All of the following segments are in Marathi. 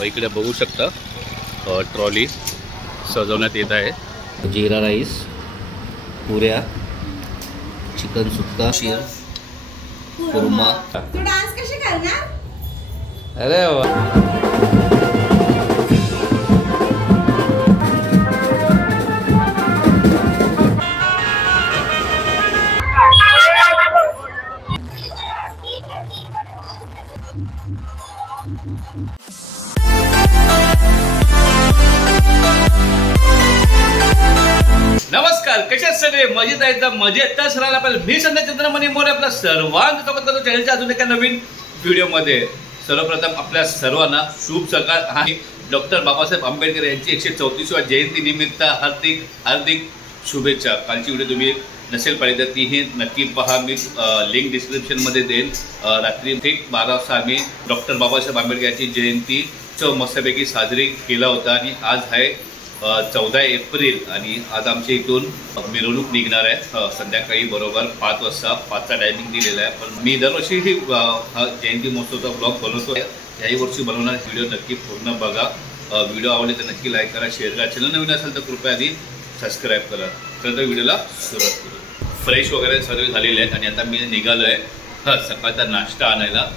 इकडे बघू शकता ट्रॉली सजवण्यात येत आहे। जीरा राईस, पुऱ्या, चिकन सुक्का, शीर, कुर्मा। तू डान्स कशी करणार? अरे वा, नमस्कार, कशा सगळे मजेत आहेत? मजेत तर सरायला पाहिजे। मी संध्या चंद्रमणी मोरे आपल्या सर्वांचं स्वागत करतो चॅनलच्या अजून एका नवीन व्हिडिओमध्ये। सर्वप्रथम आपल्या सर्वांना शुभ सकाळ आणि डॉक्टर बाबासाहेब आंबेडकर यांची 134व्या जयंती निमित्त हार्दिक शुभेच्छा। कालची व्हिडिओ तुम्ही नसेल पाहिली तर तीही नक्की पहा, मी लिंक डिस्क्रिप्शनमध्ये देईन। रात्री ठीक 12 वाजता आम्ही डॉक्टर बाबासाहेब आंबेडकर यांची जयंती मस्तपैकी साजरी केला होता आणि आज आहे 14 एप्रिल आणि आज आमच्या इथून मिरवणूक निघणार आहे संध्याकाळी बरोबर 5 वाजता। 5चा टायमिंग दिलेला आहे, पण मी दरवर्षी ही जयंती महोत्सवचा ब्लॉग बनवतो। याही वर्षी बनवणार व्हिडिओ नक्की पूर्ण बघा। व्हिडिओ आवडले तर नक्की लाईक करा, शेअर करा। चॅनल नवीन असेल तर कृपया आधी सबस्क्राईब करा। तर व्हिडिओला सुरुवात करू। फ्रेश वगैरे सर्व झालेले आहेत आणि आता मी निघालो आहे सकाळचा नाश्ता आणायला,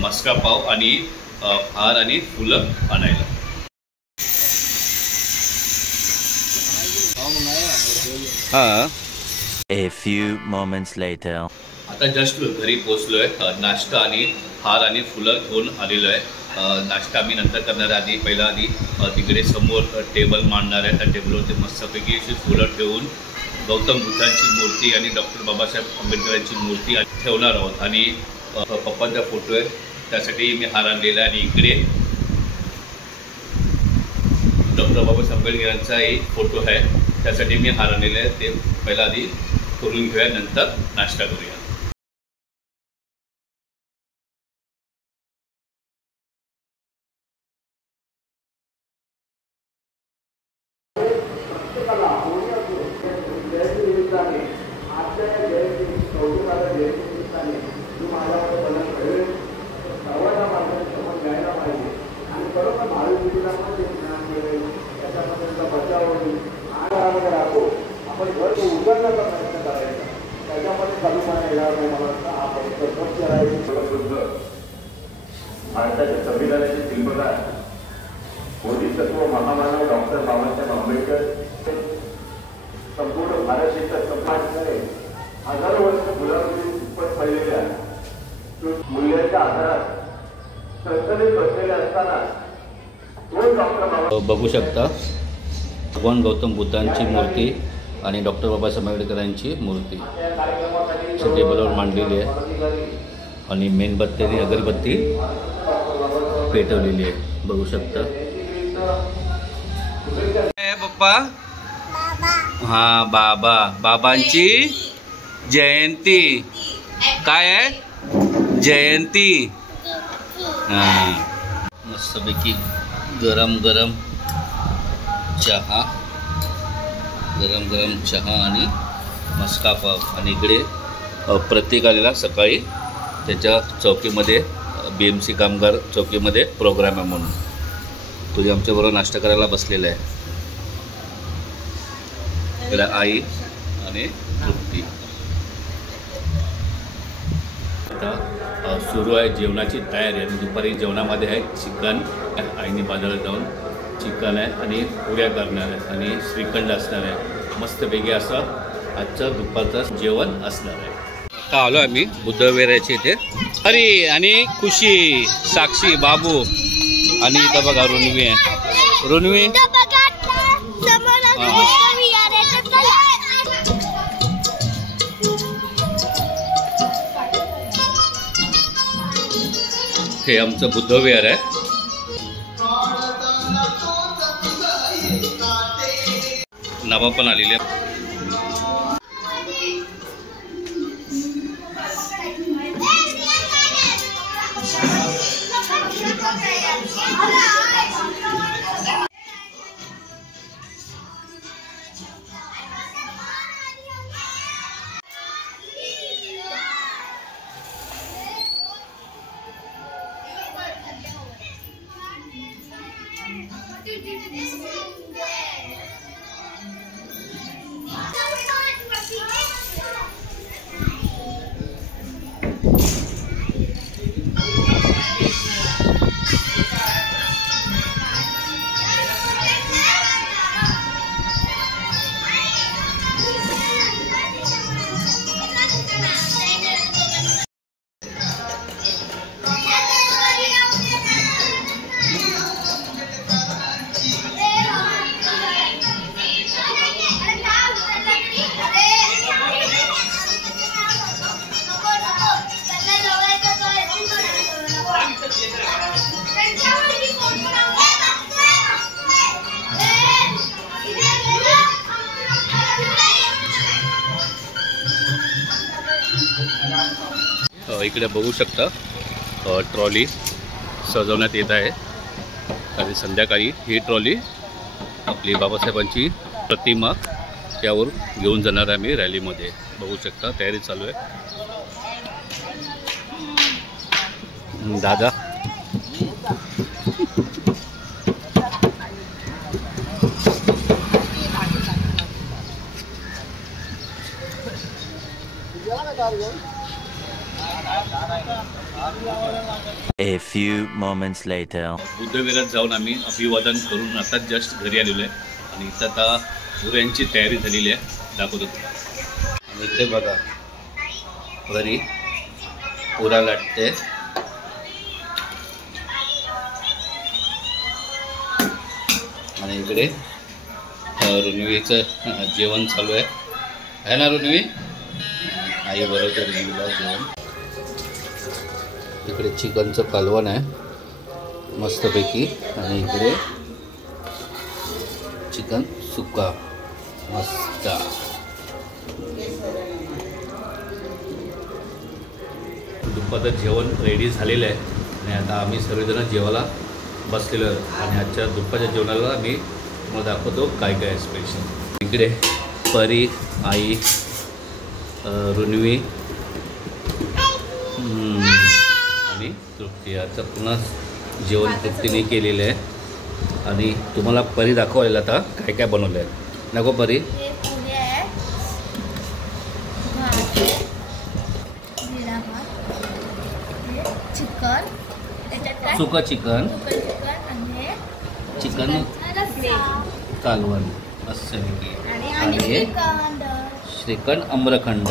मस्का पाव आणि हार आणि फुलं आणायला। A few moments later. आता जस्ट घरी पोहोचलोय। नाश्ता आणि हार आणि फुलं घेऊन आलेलो आहे। नाश्ता मी नंतर करणार आहे, आधी पहिला तिकडे समोर टेबल मांडणार आहे। त्या टेबलवरती मस्तपैकी अशी फुलं ठेवून गौतम बुद्धांची मूर्ती आणि डॉक्टर बाबासाहेब आंबेडकरांची मूर्ती ठेवणार आहोत आणि पप्पांचा फोटो आहे त्यासाठी मी हार आणलेला आहे। आणि इकडे डॉक्टर बाबासाहेब आंबेडकरांचा एक फोटो आहे त्यासाठी मी हार आणलेले आहे। ते पहिला आधी करून घेऊया, नंतर नाश्ता करूया। भारताच्या संविधानाचे शिल्पकार बोधिसत्व महामानव डॉक्टर बाबासाहेब आंबेडकर संपूर्ण भारत देशात समाजाने हजारो वर्ष गुलामगिरी दुप्पट पडलेल्या मूल्यांच्या आधारात संसदेत बसलेले असताना दोन डॉक्टर बाबा बघू शकता भगवान गौतम बुद्धांची मूर्ती आणि डॉक्टर बाबासाहेब आंबेडकरांची मूर्ती टेबलवर मांडलेली आहे आणि मेणबत्ती आणि अगरबत्ती पेटवलेली आहे, बघू शकता। पप्पा हा बाबा बाबांची जयंती काय आहे? जयंती। मस्तपैकी गरम गरम चहा, गरम गरम चहा आणि मस्का पाव। आणि इकडे प्रत्येक आलेला सकाळी त्याच्या चौकीमध्ये BMC कामगार चौकीमध्ये प्रोग्राम आहे म्हणून तुझी आमच्याबरोबर नाश्ता करायला बसलेला आहे। त्याला आई आणि तृप्ती। आता सुरू आहे जेवणाची तयारी आणि दुपारी जेवणामध्ये आहे चिकन। आईने बाजारात जाऊन चिकन आहे आणि पुऱ्या करणार आहे आणि श्रीखंड असणार आहे। मस्तपैकी असं आजचं दुपारचं जेवण असणार आहे। आता आलो आम्ही बुद्धविहाराच्या इथे। अरे आणि खुशी, साक्षी, बाबू आणि इथं बघा ऋण्वी आहे। ऋण्वी हे आमचं बुद्धविहार आहे। नवा पण आलेले इकडे बघू शकता ट्रॉली सजवण्यात येत आहे आणि संध्याकाळी ही ट्रॉली आपली बाबासाहेबांची प्रतिमा त्यावर घेऊन जाणार आहे आम्ही रॅलीमध्ये. बघू शकता तयारी चालू आहे. दादा A few moments later. बुद्धविहारात जाऊन आम्ही अभिवादन करून आता जस्ट घरी आलेलो आहे आणि इथं आता पुऱ्यांची तयारी झालेली आहे. दाखवतो आणि इथे बघा घरी पुरा लाटते आणि इकडे रुनवीचं जेवण चालू आहे ना रुनवी? आई बरोबर रुनवीला जेवण. इकडे चिकनचं कालवण आहे मस्तपैकी आणि इकडे चिकन सुक्का मस्त. दुपारचं जेवण रेडी झालेलं आहे आणि आता आम्ही सर्वजण जेवायला बसलेलो आहे आणि आजच्या दुपारच्या जेवणाला आम्ही तुम्हाला दाखवतो काय काय स्पेशल. इकडे परी, आई, रुनवी आणि तृप्ती. याचं पुन्हा जेवण तृप्तीने केलेलं आहे आणि तुम्हाला परी दाखवायला आता काय काय बनवलं आहे. नको परी? सुका चिकन, चिकन कालवण असं आणि श्रीखंड आम्रखंड.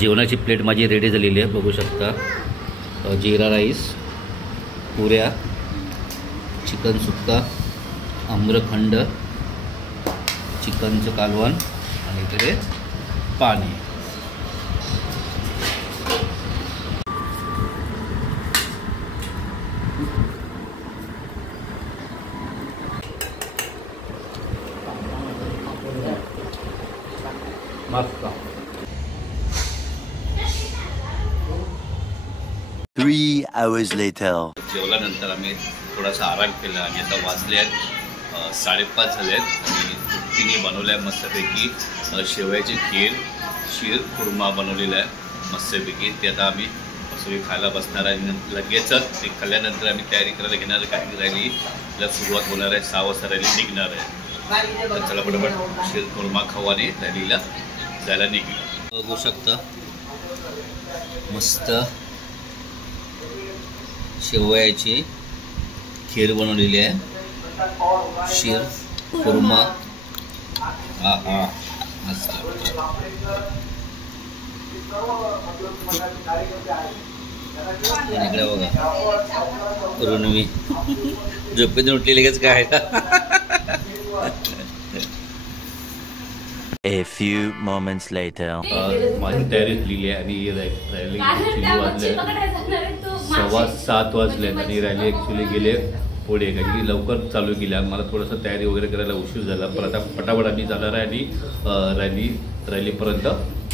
जेवणाची प्लेट माझी रेडी झालेली आहे. बघू शकता जिरा राईस, पुऱ्या, चिकन सुक्का, आम्रखंड, चिकनचं कालवण आणि इकडे पाणी. मस्त. 3 hours later. जेवल्यानंतर आम्ही थोडासा आराम केला आणि आता वाजले आहेत 5:30 झाले आहेत आणि तृप्तीने बनवलं आहे मस्तपैकी शेवयाची खीर, शीर खुर्मा बनवलेला आहे मस्तपैकी. ते आता आम्ही सगळी खायला बसणार आहे आणि लगेचच ते खाल्ल्यानंतर आम्ही तयारी करायला घेणार आहे. काही रॅलीला सुरुवात होणार आहे. 6 वाजता रॅली निघणार आहे. तर चला पटापट शीर खुर्मा खाऊ आणि रॅलीला जायला निघू. बघू शकता मस्त शेवयाची खीर बनवलेली आहे, शीर खुर्मा. हा हा मस्त. इकडे बघा रुनवी झोपेतून उठली लगेच काय. A few moments later. माझी तयारी झालेली आहे आणि रॅली ॲक्च्युली वाजले 7:15 वाजलेत आणि रॅली ॲक्च्युली गेले पुढे काही लवकर चालू केल्या. मला थोडंसं तयारी वगैरे करायला उशीर झाला पण आता पटापट आम्ही जाणार आहे आणि रॅलीपर्यंत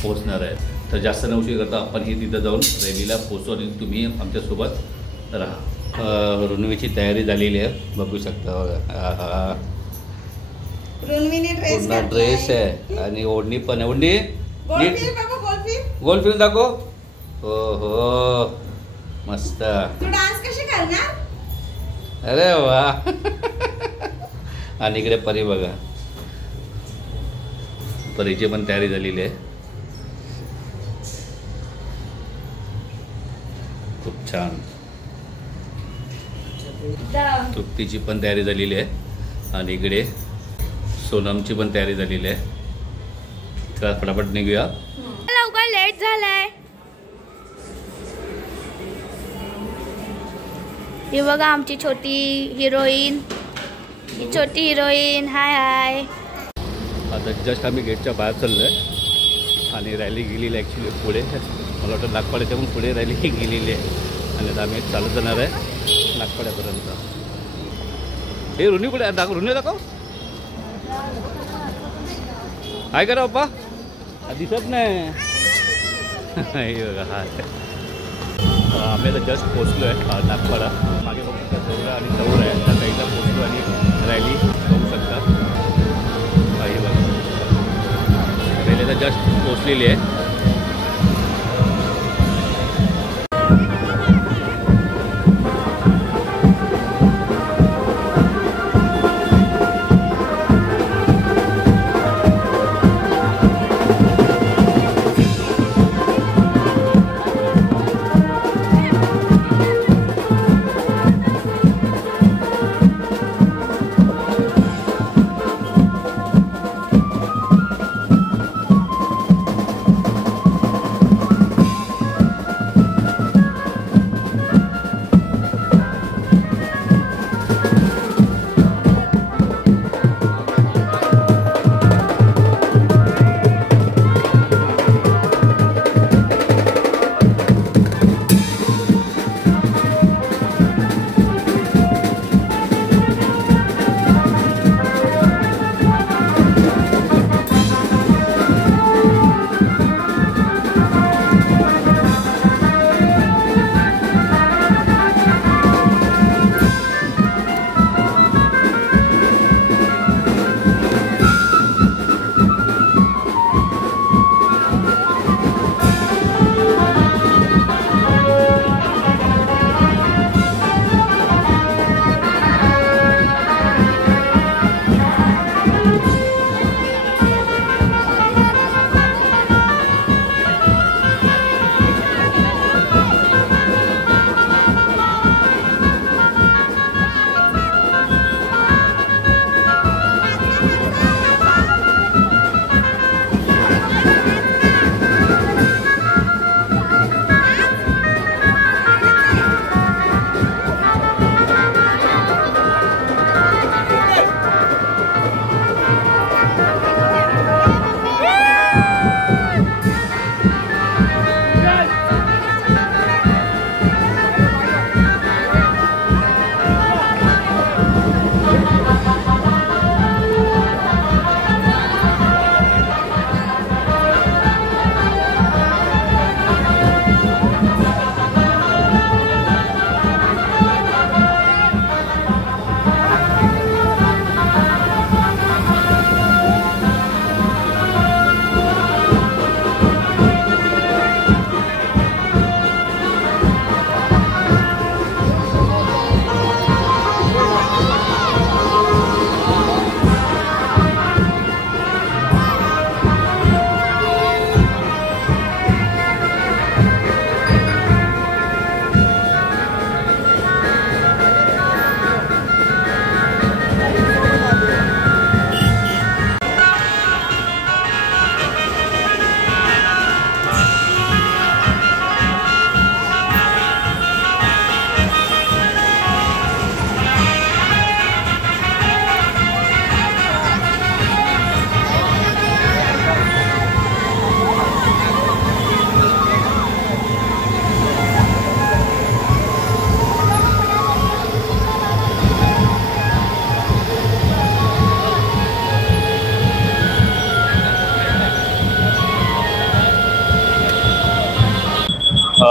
पोहोचणार आहे. तर जास्त न उशीर करता आपण ही तिथं जाऊन रॅलीला पोहोचू आणि तुम्ही आमच्यासोबत राहा. रुनवीची तयारी झालेली आहे बघू शकता बघा. पूर्ण ड्रेस आहे आणि ओढणी पण आहे. ओढणी गोल फिरून दाखव. हो हो मस्त. तू डान्स कशी करणार? अरे वा. आणि इकडे परी बघा, परीची पण तयारी झालेली आहे. खूप छान. तृप्तीची पण तयारी झालेली आहे आणि इकडे सोनमची पण तयारी झालेली आहे. चला फटाफट निघूया. लवकर लेट झालाय. ही बघा आमची छोटी हिरोईन. ही छोटी हिरोईन. हाय हाय. आता जस्ट आम्ही गेटच्या बाहेर चाललो आहे आणि रॅली गेलेली आहे ॲक्च्युली पुढे. मला वाटतं नागपाड्याच्या पण पुढे रॅली गेलेली आहे आणि आता आम्ही चालत जाणार आहे नागपाड्यापर्यंत. हे रुनी कुठे दाखव, रुनी दाखव. काय करा बाप्पा दिसत नाही. हे बघा हा आम्ही आता जस्ट पोचलो आहे नागपाडा. मागे बघू शकता दौरा आणि दौर आहे त्या साईडला पोचलो आणि रॅली बघू शकता. हे बघा रॅली आता जस्ट पोचलेली आहे.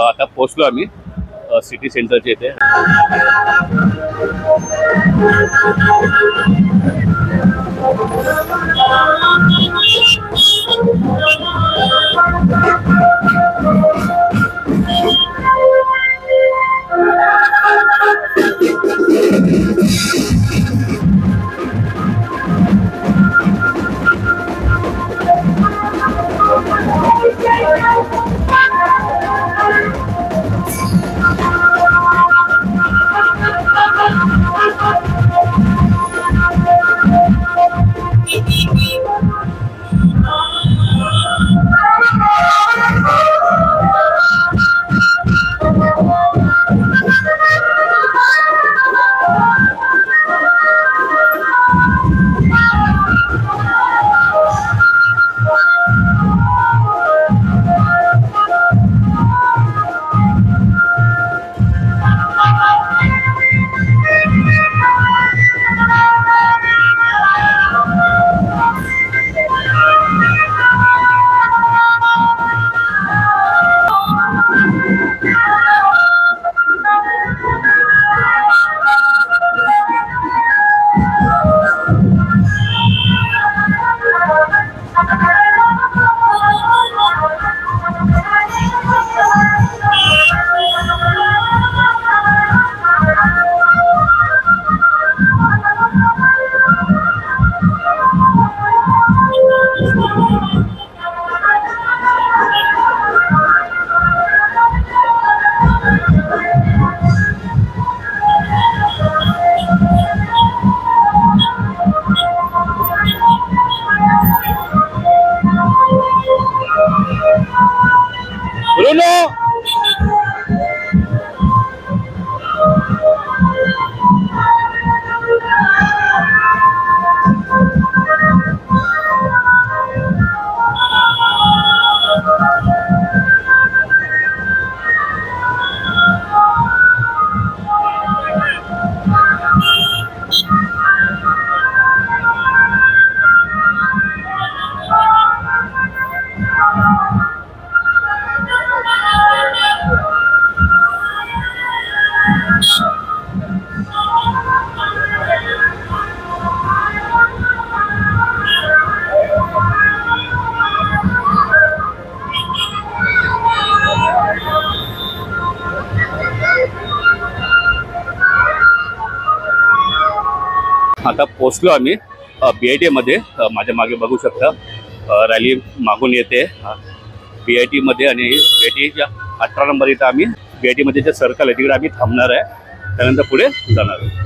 आता पोहोचलो आम्ही सिटी सेंटरच्या इथे. ब्रुनो आता पोचलो आम्ही BIT मध्ये. माझ्या मागे बघू शकता रॅली मागून येते BIT मध्ये आणि BITच्या 18 नंबर इथं आम्ही BIT मध्ये जे सर्कल आहे तिकडे आम्ही थांबणार आहे. त्यानंतर पुढे जाणार आहे.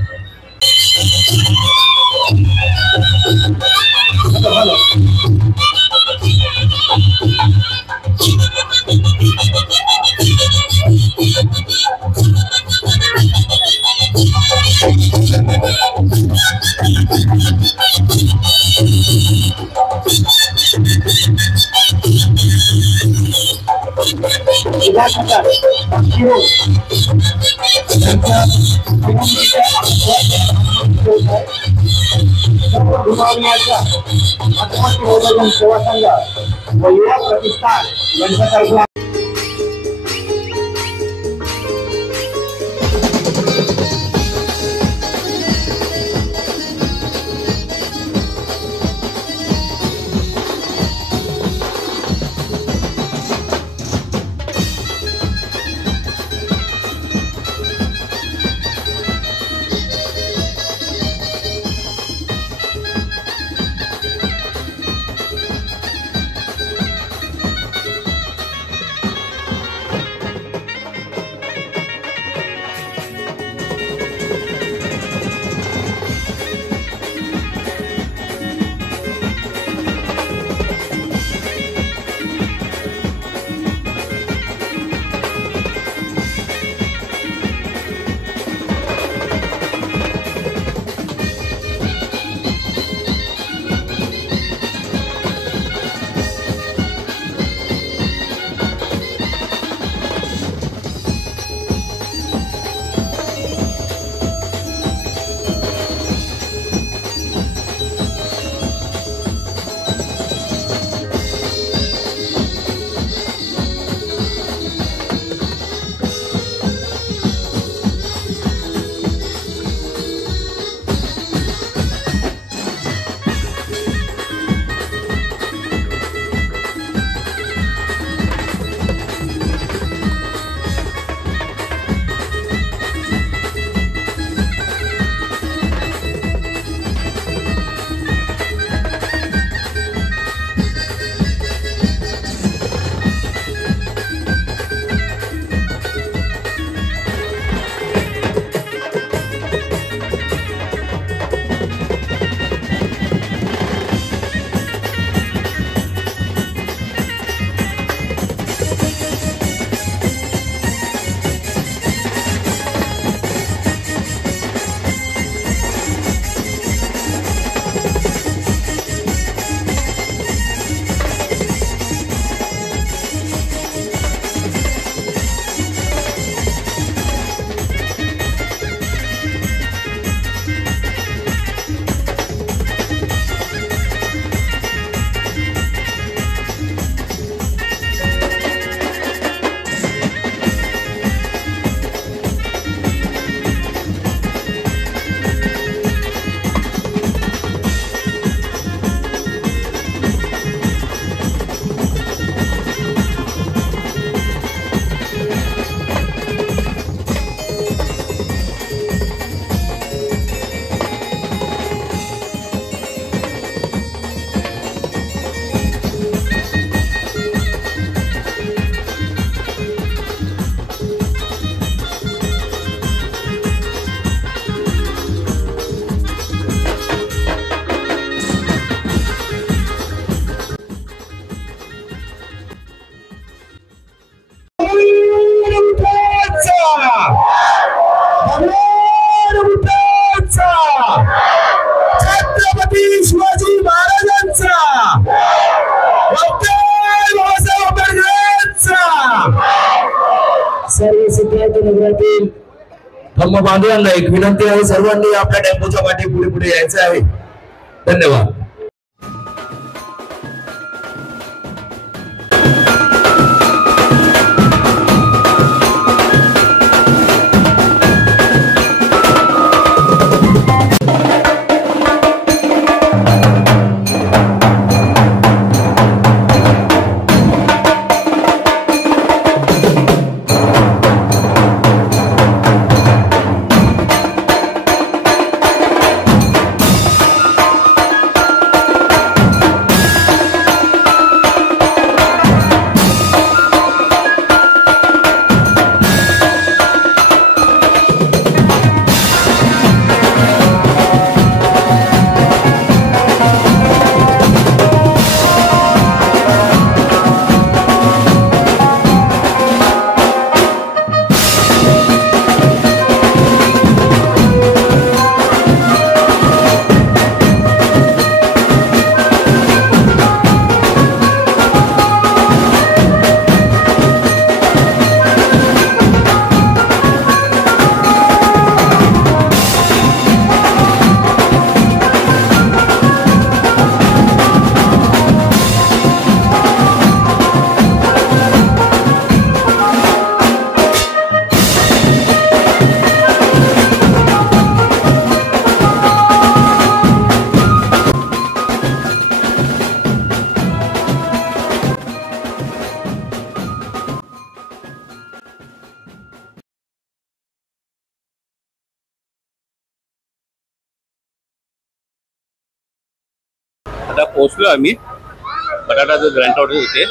सेवा संघ व युवा प्रतिष्ठान यांच्यातर्फे सर्व सिद्धार्थ नगरातील धम्म बांधवांना एक विनंती आहे, सर्वांनी आपल्या टेम्पोच्या पाठी पुढे पुढे यायचं आहे. धन्यवाद. आता पोहोचलो आम्ही बटाटा जो ग्रँड ऑर्डर होते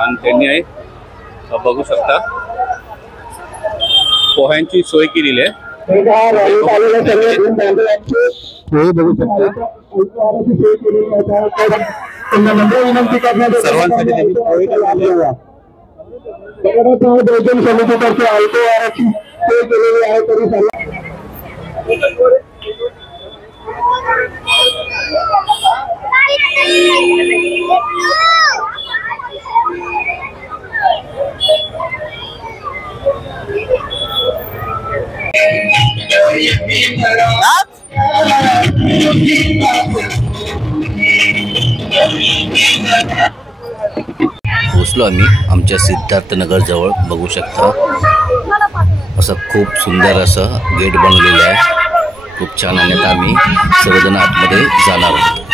आणि त्यांनी आहे बघू शकता पोह्यांची सोय केलेली आहे. सर्वांसाठी समितीतर्फे अल्पहाराची सोय केलेली आहे. तरी पोचलो आम्ही आमच्या सिद्धार्थनगर जवळ. बघू शकता असं खूप सुंदर असं गेट बनवलेलं आहे, खूप छान. आणि आता आम्ही सर्वजण आतमध्ये जाणार आहोत.